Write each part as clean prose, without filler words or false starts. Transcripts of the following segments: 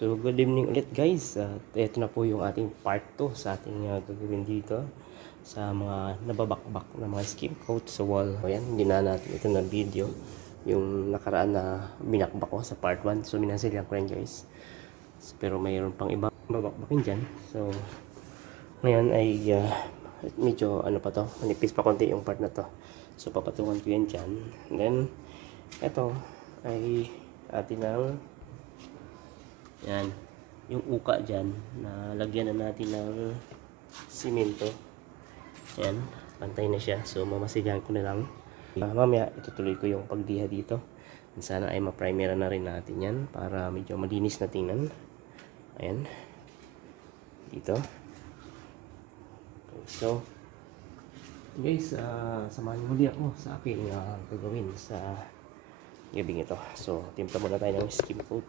So good evening ulit guys, at ito na po yung ating part 2 sa ating gagawin dito sa mga nababakbak na mga skim coat sa wall. O yan, hindi na natin ito na video yung nakaraan na binakbak ko sa part 1. So minasilihan ko yan guys, pero mayroon pang ibang babakbakin dyan. So ngayon ay medyo ano pa to, manipis pa konti yung part na to. So papatungan ko yan dyan. And then ito ay atin ng yan, yung uka dyan na lagyan na natin ng simento. Yan, pantay na siya. So mamasigahan ko na lang. Mamaya itutuloy ko yung pagdiha dito. Sana ay ma-primera na rin natin yan para medyo malinis na tingnan. Ayan, dito. So guys, samahan muli ako sa aking gagawin sa gabing ito. So timpla muna tayo ng skim coat.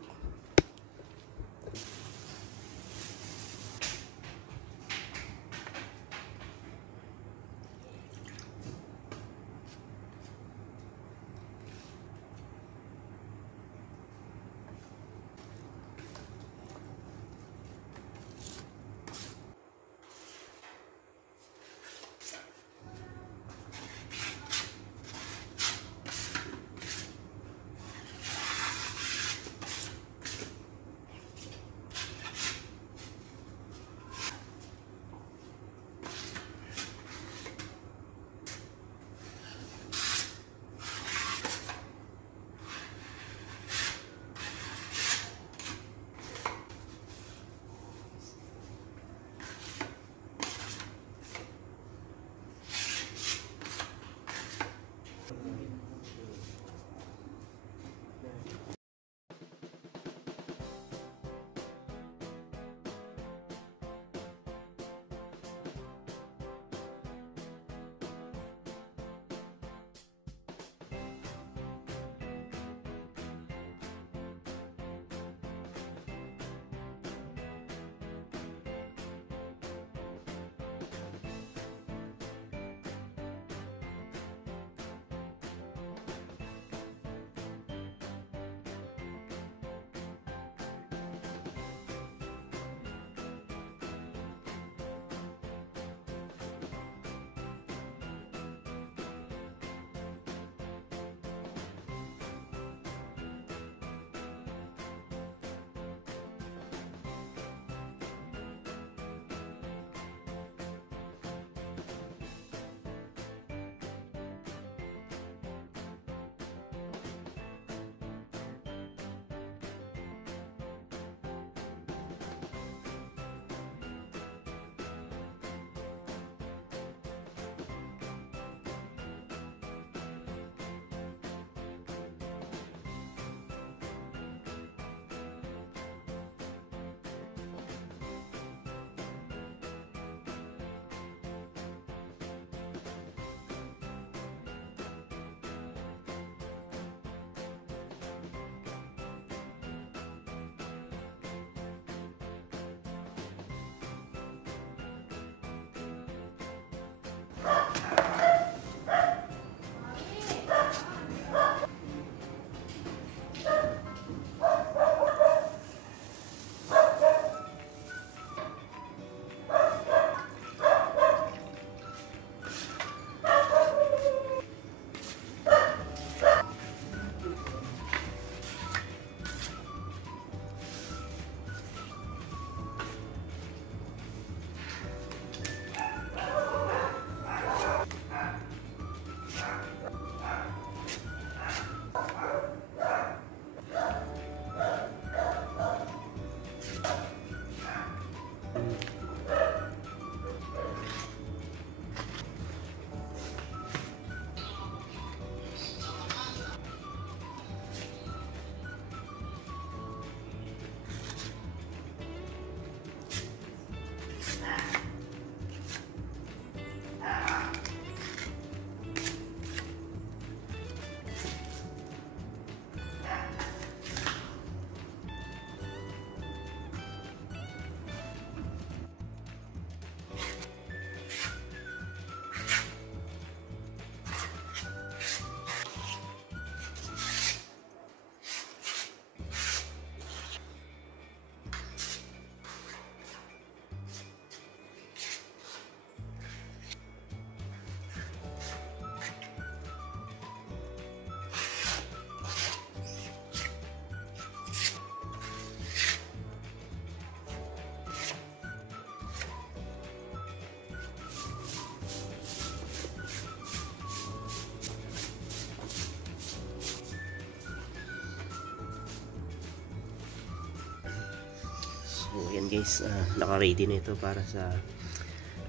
So yan guys, naka-ready na ito para sa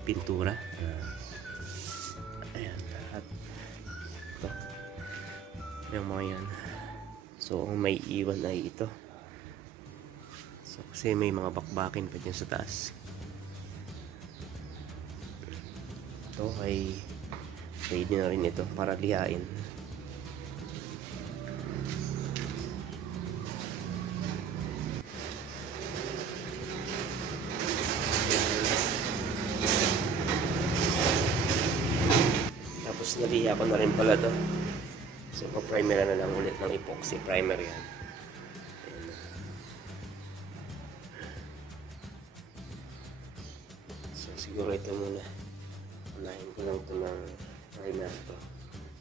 pintura. Ayan, lahat ito yung mga yan. So may iwan ay ito. So kasi may mga bakbakin pa dyan sa taas. Ito ay ready na rin ito para lihain. Tapos naliha ko na rin pala to. So pa-primer na lang ulit ng epoxy primer yan. Ayan. So siguro ito muna. Unahin ko lang ito ng primer to.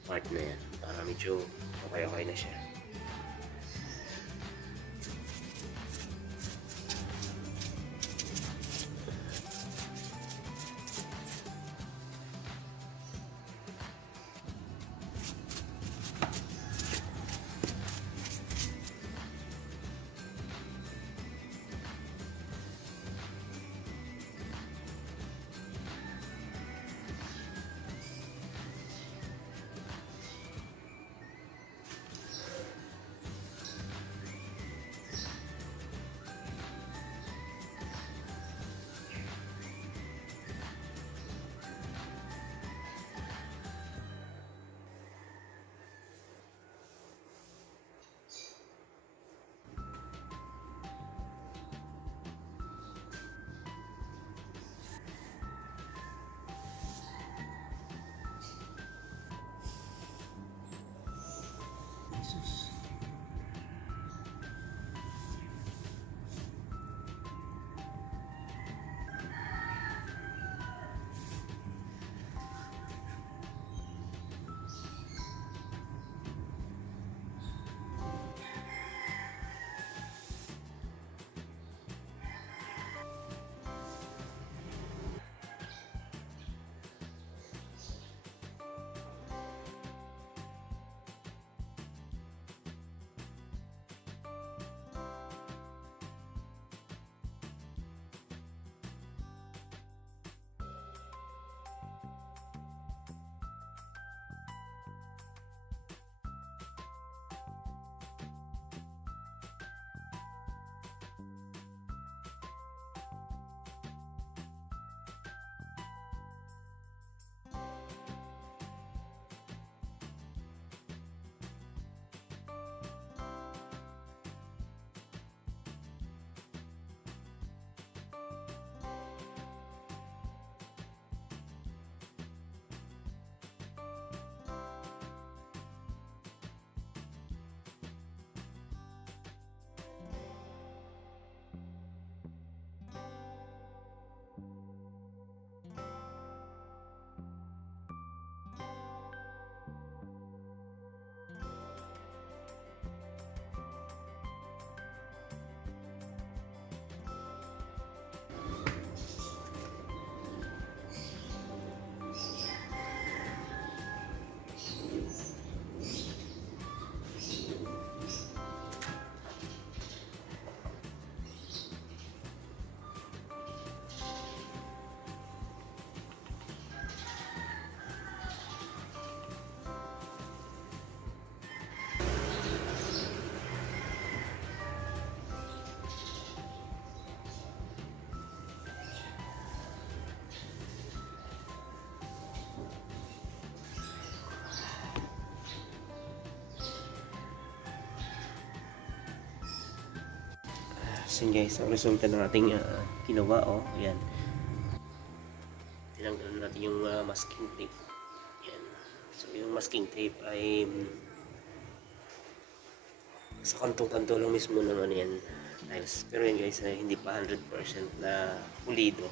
Part na yan. Para medyo okay na siya. So guys, ang resulta ng ating ginawa, ayan. Tinanggalan natin yung masking tape. Ayan. So yung masking tape ay sa kantong-kanto lang mismo ng ano yan, tiles. Pero yan guys, hindi pa 100% na pulido.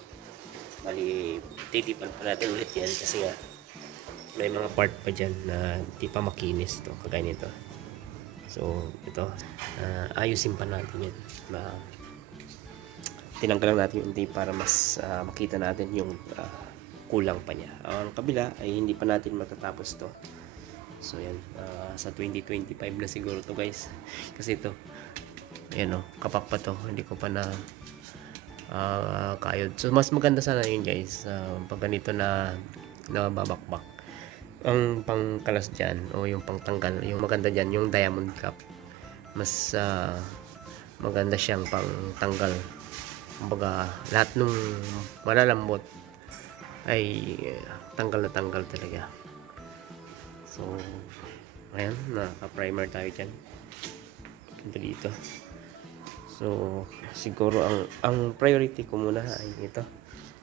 Bali, titipan pa natin ulit yan kasi nga may mga part pa dyan na hindi pa makinis to, kagaya nito. So ito, ayusin pa natin yan. Tinanggalan natin yung tape para mas makita natin yung kulang pa niya. Ang kabila ay hindi pa natin matatapos to. So yan, sa 2025 na siguro to guys. Kasi ito, ayan o, kapak pa to. Hindi ko pa na kayod. So mas maganda sana yun guys, pag ganito na babakbak. Ang pangkalas dyan o yung pangtanggal, yung maganda dyan yung diamond cup, mas maganda siyang pangtanggal. Kumbaga lahat nung malalambot ay tanggal na tanggal talaga. So ayan, naka-primer tayo dyan dito. So siguro ang priority ko muna ay ito,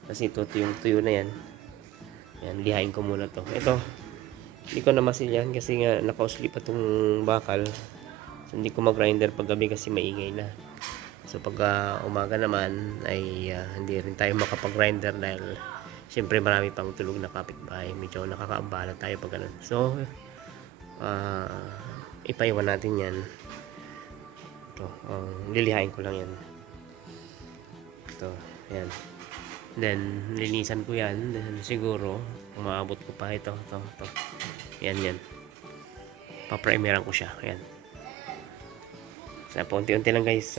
kasi ito yung tuyo na yan. Yan, lihain ko muna to. Ito hindi ko na masilyan kasi nga nakausli pa tong bakal. So hindi ko mag-grinder pag gabi kasi maingay na. So pag umaga naman ay hindi rin tayo makapag-grinder dahil syempre marami pang tulog na kapitbahay. Medyo nakakaabala tayo pag ganun. So ipaiwan natin yan. Ito, lilihain ko lang yan. Ito, yan. Then linisan ko yan. Then siguro umaabot ko pa ito. Yan. Paprimeran ko siya. Yan. So unti-unti lang guys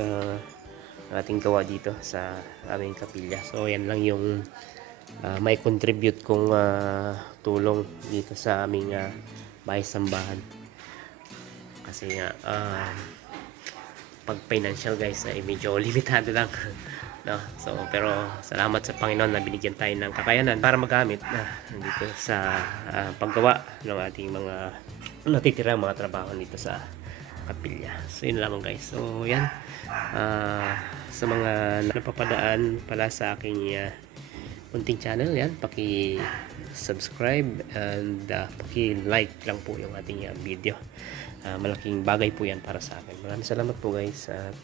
ating gawa dito sa aming kapilya. So yan lang yung may contribute kong tulong dito sa aming bahay sambahan. Kasi nga pag financial guys ay medyo limitado lang. No? So pero salamat sa Panginoon na binigyan tayo ng kakayanan para magamit dito sa paggawa ng ating mga natitira mga trabaho dito sa kapilya. So yun lamang guys. So yan, sa mga napapadaan pala sa aking munting channel, yan, paki-subscribe and paki-like lang po yung ating video. Malaking bagay po yan para sa akin. Maraming salamat po guys at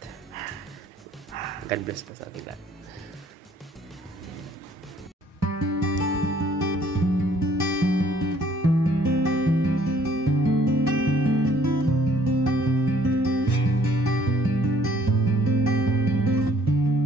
God bless po sa ating lahat.